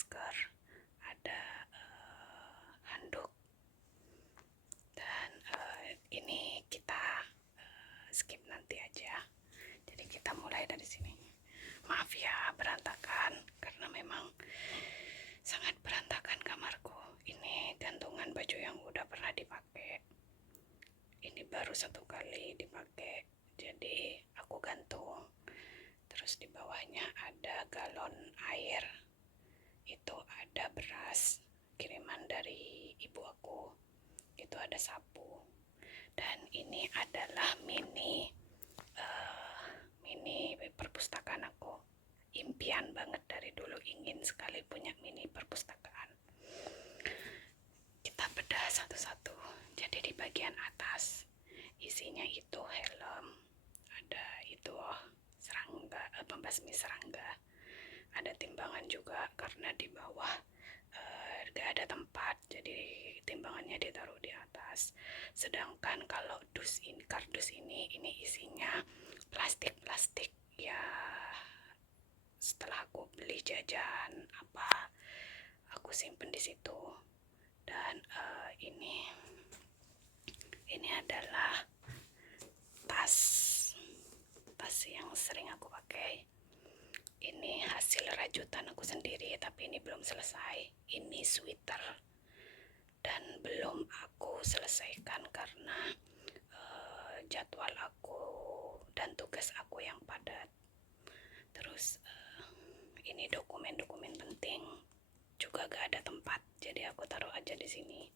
masker, ada handuk, dan ini kita skip nanti aja. Jadi kita mulai dari sini. Maaf ya berantakan, karena memang sangat berantakan kamarku. Ini gantungan baju yang udah pernah dipakai. Ini baru 1 kali dipakai, jadi aku gantung. Terus di bawahnya ada galon air, itu ada beras kiriman dari ibu aku, itu ada sapu, dan ini adalah mini perpustakaan aku. Impian banget dari dulu, ingin sekali punya mini perpustakaan. Kita bedah satu-satu. Jadi di bagian atas isinya itu helm, ada itu serangga, pembasmi serangga, ada timbangan juga karena di bawah gak ada tempat, jadi timbangannya ditaruh di atas. Sedangkan kalau kardus ini isinya plastik ya, setelah aku beli jajan apa, aku simpen di situ. Dan ini adalah tas yang sering aku pakai. Ini hasil rajutan aku sendiri, tapi ini belum selesai. Ini sweater dan belum aku selesaikan karena jadwal aku dan tugas aku yang padat. Terus ini dokumen-dokumen penting juga gak ada tempat, jadi aku taruh aja di sini.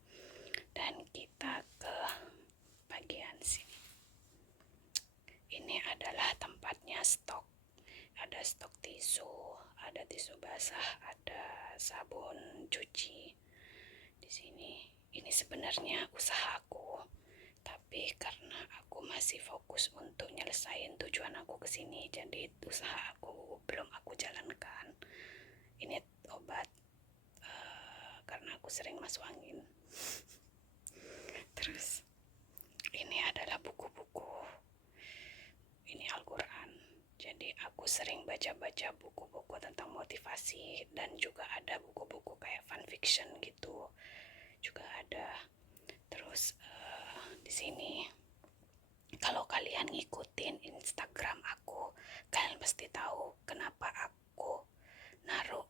Dan kita ke bagian sini. Ini adalah tempatnya stok. Ada stok tisu, ada tisu basah, ada sabun cuci. Di sini, ini sebenarnya usaha aku, tapi karena aku masih fokus untuk nyelesain tujuan aku ke sini, jadi usaha aku belum aku jalankan. Ini obat karena aku sering masuk angin. Terus ini adalah buku-buku. Ini Al-Quran. Jadi aku sering baca-baca buku-buku tentang motivasi, dan juga ada buku-buku kayak fan fiction gitu juga ada. Terus di sini kalau kalian ngikutin Instagram aku, kalian pasti tahu kenapa aku naruh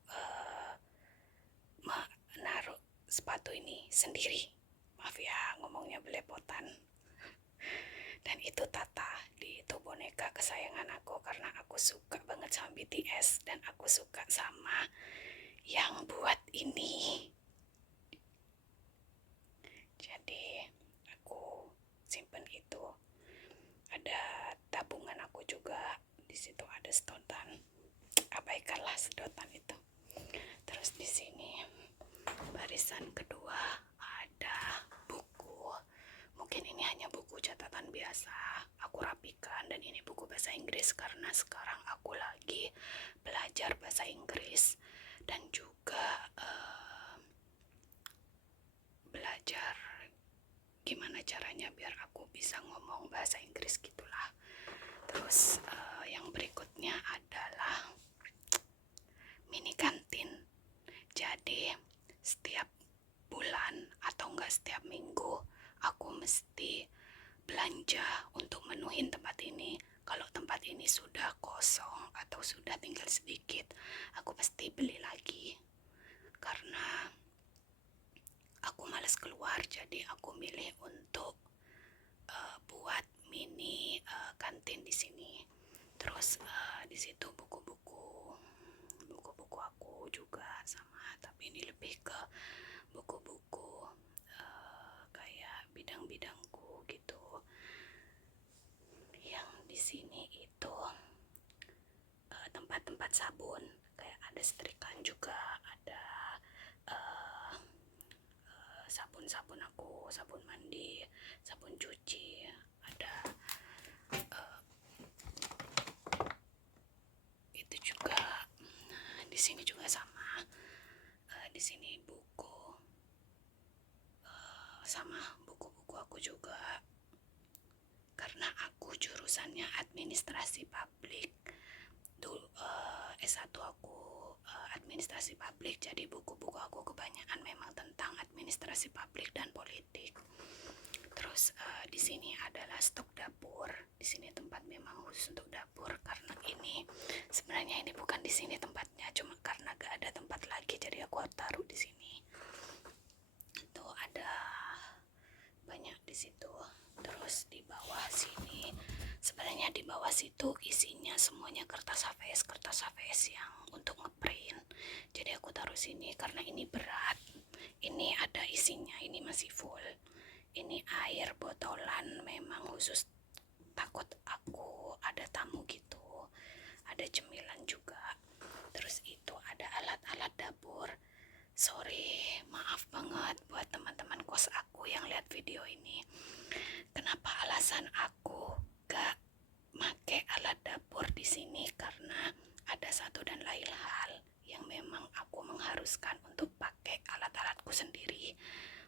sepatu ini sendiri. Maaf ya ngomongnya belepotan. Dan itu Tata, itu boneka kesayangan aku karena aku suka banget sama BTS, dan aku suka sama yang buat ini. Jadi aku simpen itu. Ada tabungan aku juga, di situ ada sedotan. Abaikanlah sedotan itu. Terus di sini barisan kedua ada buku. Mungkin ini hanya buku catatan biasa, aku rapikan. Dan ini buku bahasa Inggris karena sekarang aku lagi belajar bahasa Inggris, dan juga belajar gimana caranya biar aku bisa ngomong bahasa Inggris gitulah. Terus yang berikutnya adalah mini kantin. Jadi setiap bulan atau enggak setiap minggu aku mesti belanja untuk menuhin tempat ini. Kalau tempat ini sudah kosong atau sudah tinggal sedikit, aku pasti beli lagi. Karena aku malas keluar, jadi aku milih untuk buat mini kantin di sini. Terus di situ buku-buku aku juga sama, tapi ini lebih ke buku-buku kayak bidang-bidangku gitu. Yang di sini itu tempat-tempat sabun, kayak ada setrikaan juga, ada sabun-sabun aku, sabun mandi, sabun cuci, ada itu juga. Di sini juga sama. Di sini buku, sama buku-buku aku juga. Karena aku jurusannya administrasi publik. Dulu S1 aku administrasi publik. Jadi buku-buku aku kebanyakan memang tentang administrasi publik dan politik. Terus di sini adalah stok dapur. Di sini tempat memang khusus untuk dapur, karena ini sebenarnya ini bukan di sini tempatnya, cuma karena gak ada tempat lagi jadi aku taruh di sini. Tuh ada banyak di situ. Terus di bawah sini, sebenarnya di bawah situ isinya semuanya kertas HVS yang untuk ngeprint. Jadi aku taruh sini karena ini berat. Ini ada isinya, ini masih full. Ini air botolan memang khusus takut aku ada tamu gitu. Ada cemilan juga. Terus itu ada alat-alat dapur. Sorry, maaf banget buat teman-teman kos aku yang lihat video ini. Kenapa alasan aku gak make alat dapur di sini? Karena ada satu dan lain hal yang memang aku mengharuskan untuk pakai alat-alatku sendiri.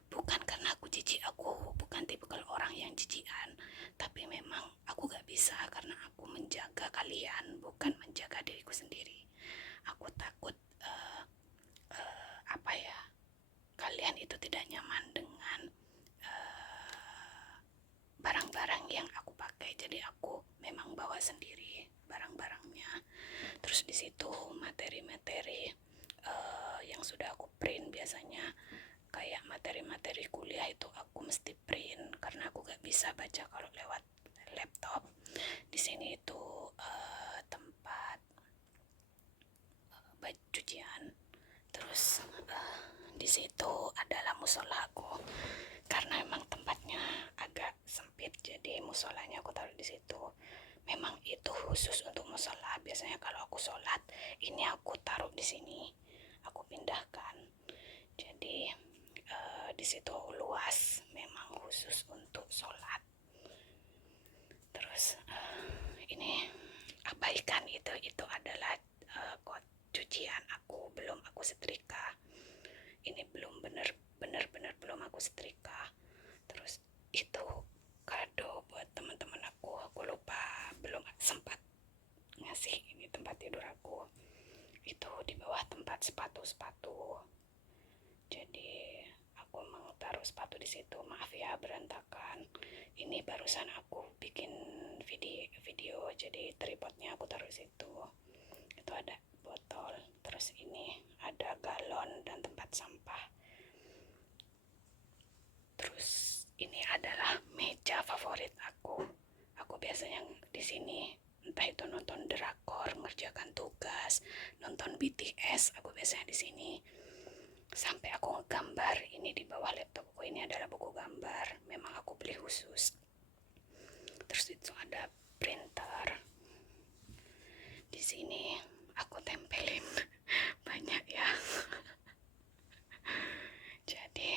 Bukan karena aku jijik, aku bukan tipikal orang yang jijikan, tapi memang aku gak bisa karena aku menjaga kalian, bukan menjaga diriku sendiri. Aku takut kalian itu tidak nyaman dengan barang-barang yang aku pakai. Jadi aku memang bawa sendiri barang-barangnya. Terus di situ materi-materi yang sudah aku print, biasanya kayak materi-materi kuliah itu aku mesti print karena aku gak bisa baca kalau lewat laptop. Di sini itu tempat baju cucian. Terus di situ adalah musola aku karena memang tempatnya agak sempit, jadi musolanya aku taruh di situ. Memang itu khusus untuk musola. Biasanya kalau aku sholat, ini aku taruh di sini, aku pindahkan. Jadi di situ luas, memang khusus untuk sholat. Terus ini abaikan itu adalah cucian aku, belum aku setrika. Ini belum bener-bener belum aku setrika. Terus itu kado buat teman-teman aku lupa, belum sempat ngasih. Ini tempat tidur aku, itu di bawah tempat sepatu. Jadi aku mau taruh sepatu di situ. Maaf ya berantakan. Ini barusan aku bikin video jadi tripodnya aku taruh di situ. Itu ada botol. Terus ini ada galon dan tempat sampah. Terus ini adalah meja favorit aku. Aku biasanya di sini, entah itu nonton drakor, ngerjakan tugas, nonton BTS, aku biasanya di sini. Sampai aku ngegambar. Ini di bawah laptopku ini adalah buku gambar. Memang aku beli khusus. Terus itu ada printer. Di sini aku tempelin banyak ya. Jadi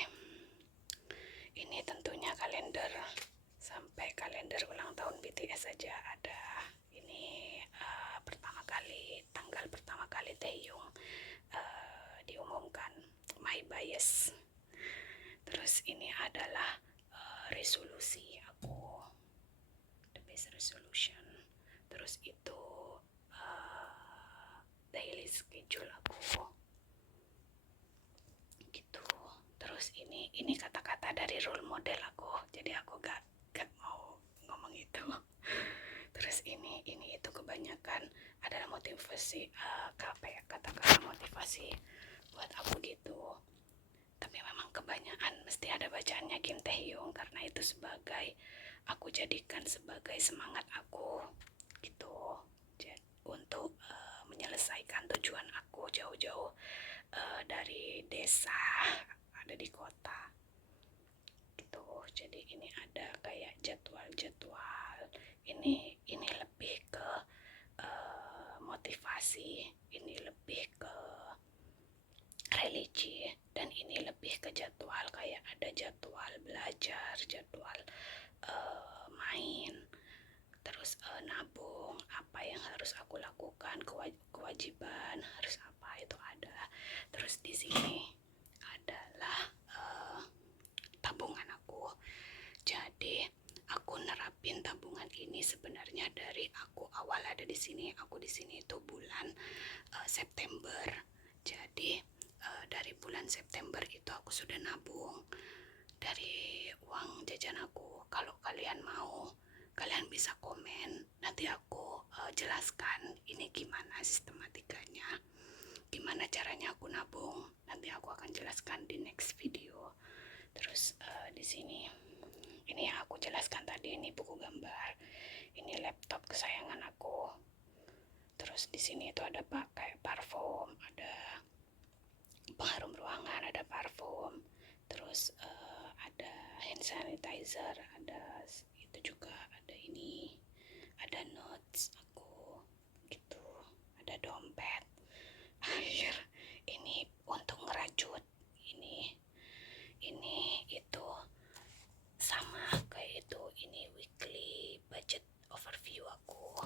ini tentunya kalender, sampai kalender ulang tahun BTS saja ada. Ini tanggal pertama kali Taeyong diumumkan, My Bias. Terus ini adalah resolusi aku, the best resolution. Terus itu daily schedule aku gitu. Terus ini kata-kata dari role model aku, jadi aku gak mau ngomong itu. Terus ini itu kebanyakan adalah motivasi, kata-kata motivasi buat aku gitu. Tapi memang kebanyakan mesti ada bacaannya Kim Taehyung, karena itu aku jadikan sebagai semangat aku gitu, untuk menyelesaikan tujuan aku jauh-jauh dari desa ada di kota gitu. Jadi ini ada kayak jadwal ini lebih ke motivasi, ini lebih ke religi, dan ini lebih ke jadwal, kayak ada jadwal belajar, jadwal main, terus nabung, apa yang harus aku lakukan, kewajiban harus apa, itu ada. Terus di sini adalah tabungan aku. Jadi aku nerapin tabungan ini sebenarnya dari aku awal ada di sini. Aku di sini itu bulan September. Jadi Jadi dari bulan September itu aku sudah nabung dari uang jajan aku. Kalau kalian mau, kalian bisa komen, nanti aku jelaskan ini gimana sistematikanya, gimana caranya aku nabung. Nanti aku akan jelaskan di next video. Terus di sini ini yang aku jelaskan tadi, ini buku gambar, ini laptop kesayangan aku. Terus di sini itu ada pakai parfum, ada pengharum ruangan, ada parfum, terus ada hand sanitizer, ada itu juga, ada ini, ada notes aku gitu, ada dompet. Akhir ini untuk ngerajut, ini itu sama kayak itu, ini weekly budget overview aku.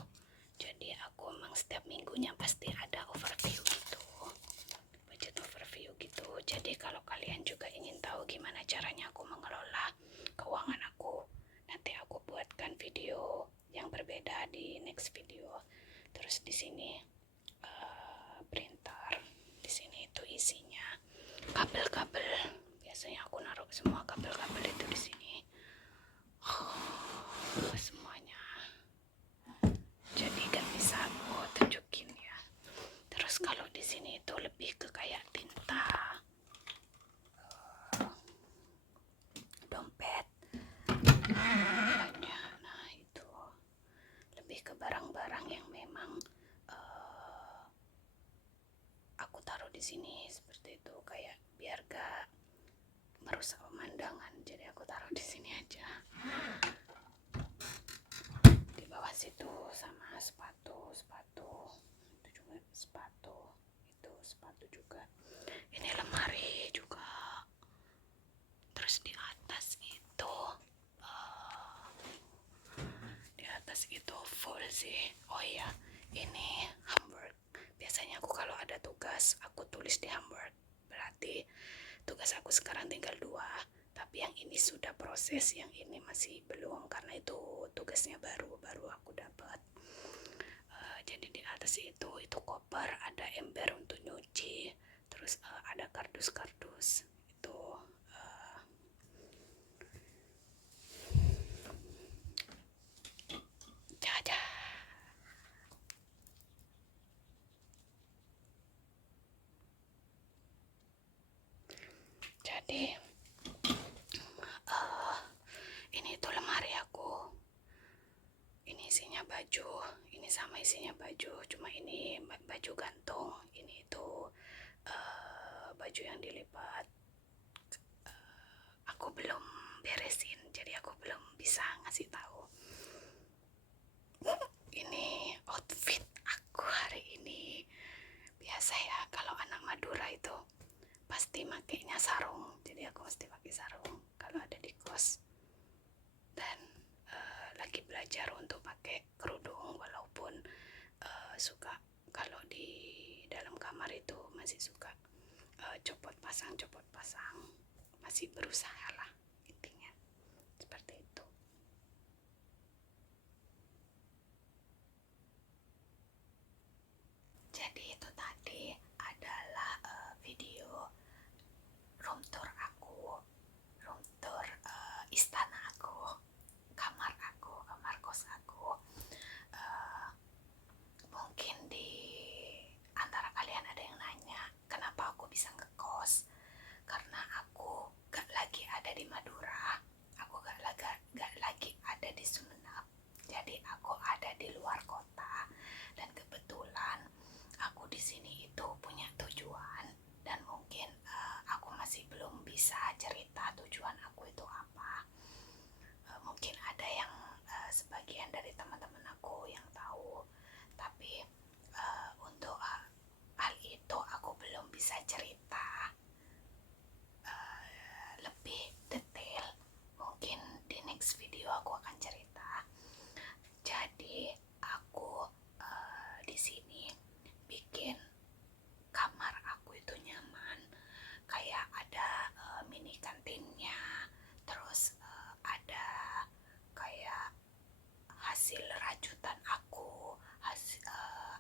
Jadi aku emang setiap minggunya pasti ada overview gitu, budget overview gitu. Jadi kalau kalian juga ingin tahu gimana caranya aku mengelola keuangan aku, nanti aku buatkan video yang berbeda di next video. Terus di sini printer, di sini itu isinya kabel-kabel. Biasanya aku naruh semua kabel-kabel itu di sini. Semuanya. Jadi gak bisa aku tunjukin ya. Terus kalau di sini itu lebih ke kayak tinta, dompet, banyak. Nah itu lebih ke barang-barang yang memang aku taruh di sini seperti itu, kayak biar gak merusak pemandangan. Jadi aku taruh di sini aja. Di bawah situ sama sepatu itu juga sepatu, itu sepatu juga. Ini lemari juga. Terus di atas itu full sih. Oh iya, ini homework. Biasanya aku kalau ada tugas aku tulis di homework. Berarti tugas aku sekarang tinggal 2. Tapi yang ini sudah proses, yang ini masih belum karena itu tugasnya baru aku dapat. Jadi di atas itu koper, ada ember untuk nyuci, terus ada kardus-kardus itu. Jaja. Jadi ini tuh lemari aku. Ini isinya baju, ini sama isinya baju, cuma ini baju gantung, ini itu baju yang dilipat. Aku belum beresin, jadi aku belum bisa ngasih tahu. Ini outfit aku hari ini. Biasa ya kalau anak Madura itu pasti makainya sarung, jadi aku mesti pakai sarung kalau ada di kos. Dan lagi belajar untuk pakai kerudung, walaupun suka kalau di dalam kamar itu masih suka copot pasang, masih berusaha lah intinya seperti itu. Jadi itu tadi adalah video room tour aku, room tour istana aku, kamar kos aku. Mungkin di antara kalian ada yang nanya kenapa aku bisa ngekos. Karena aku gak lagi ada di Madura, aku gak lagi ada di Sumenep, jadi aku ada di luar kota. Dan kebetulan aku di sini itu punya tujuan, dan mungkin aku masih belum bisa cerita tujuan aku itu apa. Mungkin ada yang sebagian dari teman-teman aku yang tahu, tapi untuk hal itu aku belum bisa cerita lebih detail. Mungkin di next video aku akan cerita. Jadi aku di sini bikin kamar aku itu nyaman, kayak ada mini kantinnya, terus ada kayak hasil rajutan aku,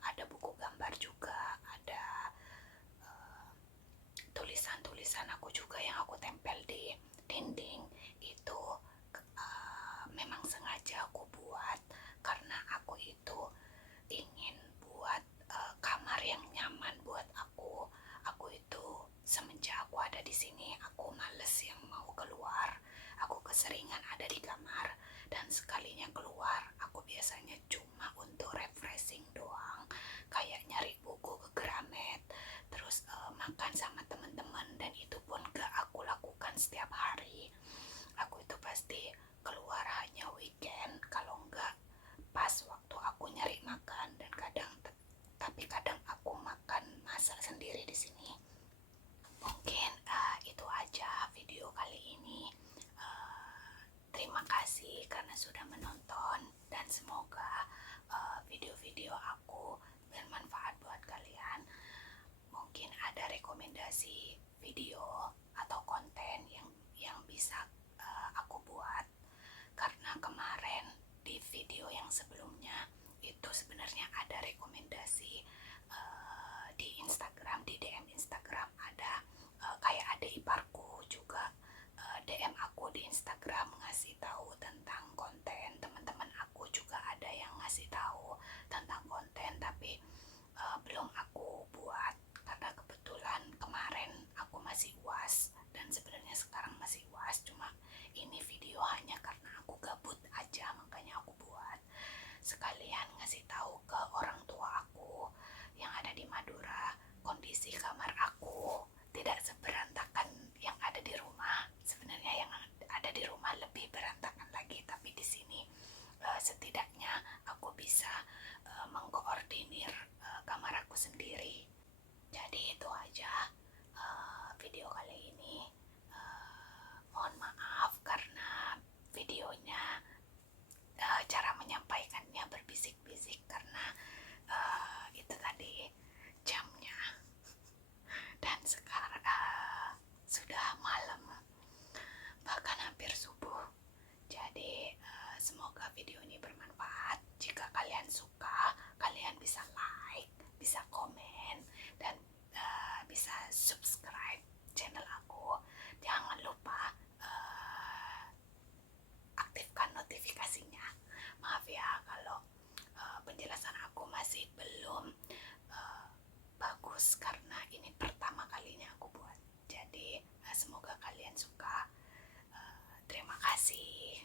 ada buku gambar juga, ada tulisan-tulisan aku juga yang aku tempel di dinding itu memang sengaja aku buat karena aku itu ingin buat kamar yang nyaman buat aku. Aku itu semenjak aku ada di sini aku males yang mau keluar. Aku keseringan ada di kamar dan sekalinya keluar aku biasanya cuma untuk refreshing doang, kayak nyari buku ke Gramet, terus makan sama teman-teman, dan itu pun gak aku lakukan setiap hari. Aku itu pasti keluar hanya weekend, kalau enggak pas waktu aku nyari makan, dan tapi kadang aku makan masak sendiri di sini. Mungkin itu aja video kali ini. Terima kasih karena sudah menonton dan semoga video-video aku bermanfaat buat kalian. Mungkin ada rekomendasi video atau konten yang bisa aku buat, karena kemarin di video yang sebelumnya itu sebenarnya ada rekomendasi di Instagram, di DM Instagram ada kayak ada iparku juga DM aku di Instagram ngasih tahu tentang konten. Teman-teman aku juga ada yang ngasih tahu tentang konten, tapi belum aku buat karena kebetulan kemarin aku masih UAS, dan sebenarnya sekarang masih UAS, cuma ini video hanya karena aku gabut aja makanya aku buat, sekalian ngasih tahu ke orang tua aku yang ada di Madura kondisi kamar aku tidak seberantakan yang ada di rumah. Sebenarnya yang ada di rumah lebih berantakan lagi, tapi di sini setidaknya aku bisa mengkoordinir kamar aku sendiri. Jadi itu aja video kali ini. Mohon maaf karena videonya cara menyampaikannya berbisik-bisik karena itu tadi jamnya, dan sekarang sudah malam, bahkan hampir subuh. Jadi semoga video ini bermanfaat. Jika kalian suka, kalian bisa like, bisa komen, dan bisa subscribe channel aku. Jangan lupa aktifkan notifikasinya. Maaf ya kalau penjelasan aku masih belum bagus karena ini pertama kalinya aku buat. Jadi semoga kalian suka. Terima kasih.